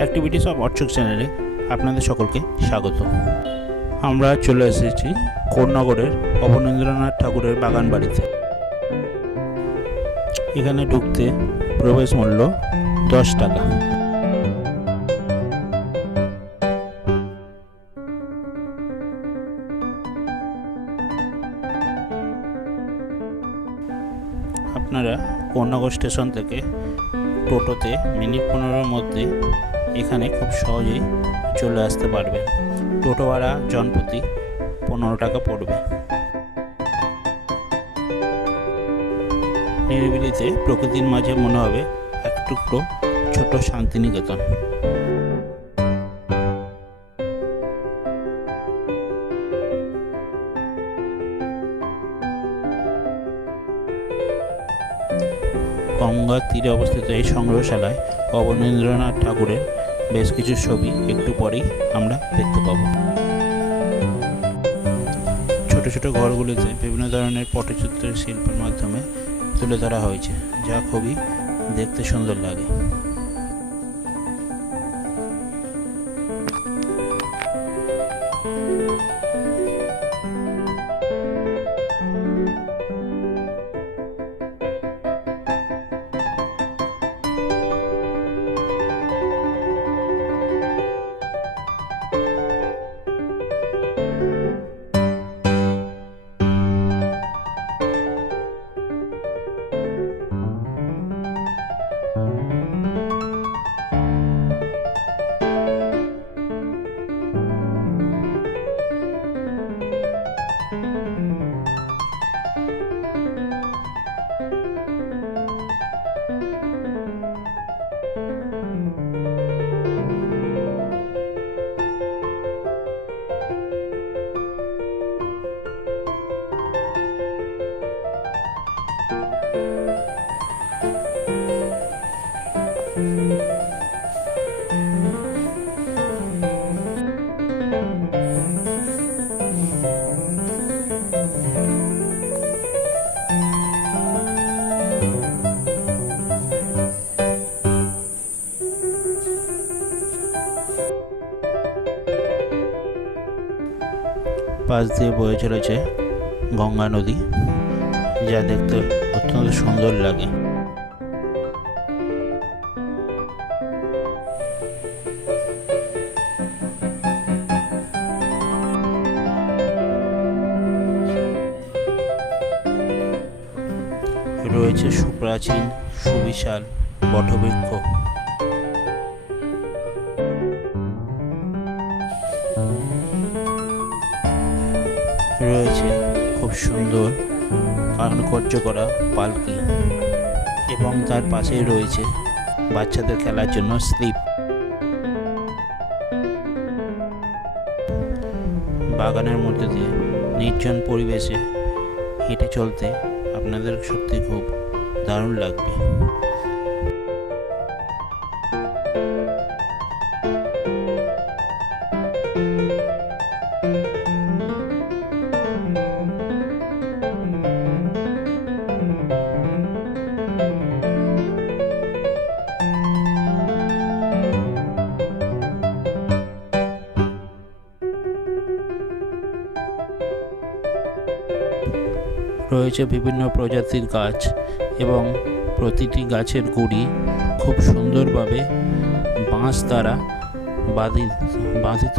Activities of অর্চক চ্যানেলে আপনাদের সকলকে স্বাগত। আমরা চলে এসেছি কোন্নগরের অবনীন্দ্রনাথ ঠাকুরের বাগান বাড়িতে এখানে ঢুকতে প্রবেশ মূল্য দশ টাকা। আপনারা কোন্নগর স্টেশন থেকে টোটোতে মিনিট পনেরোর মধ্যে এখানে খুব সহজেই চলে আসতে পারবে। টোটো ভাড়া জনপ্রতি পনেরো টাকা পড়বে। নিরিবিলিতে প্রকৃতির মাঝে মনে হবে এক টুকরো ছোট শান্তিনিকেতন। গঙ্গার তীরে অবস্থিত এই সংগ্রহশালায় অবনীন্দ্রনাথ ঠাকুরের বেশ কিছু ছবি একটু পরেই আমরা দেখতে পাব। ছোট ছোট ঘরগুলিতে বিভিন্ন ধরনের পটচিত্রের শিল্পের মাধ্যমে তুলে ধরা হয়েছে, যা খুবই দেখতে সুন্দর লাগে। পাশ দিয়ে বয়ে চলেছে গঙ্গা নদী যা দেখতে অত্যন্ত সুন্দর লাগে। রয়েছে সুপ্রাচীন, সুবিশাল, বটবৃক্ষ। রয়েছে খুব সুন্দর, কারুকার্য করা পালকি এবং তার পাশেই রয়েছে বাচ্চাদের খেলার জন্য স্লিপ। বাগানের মধ্যে দিয়ে নির্জন পরিবেশে হেঁটে চলতে আপনাদের সত্যি খুব দারুণ লাগবে। রয়েছে বিভিন্ন প্রজাতির গাছ এবং প্রতিটি গাছের গুড়ি খুব সুন্দরভাবে বাঁশ দ্বারা বাঁধি বাঁধিত।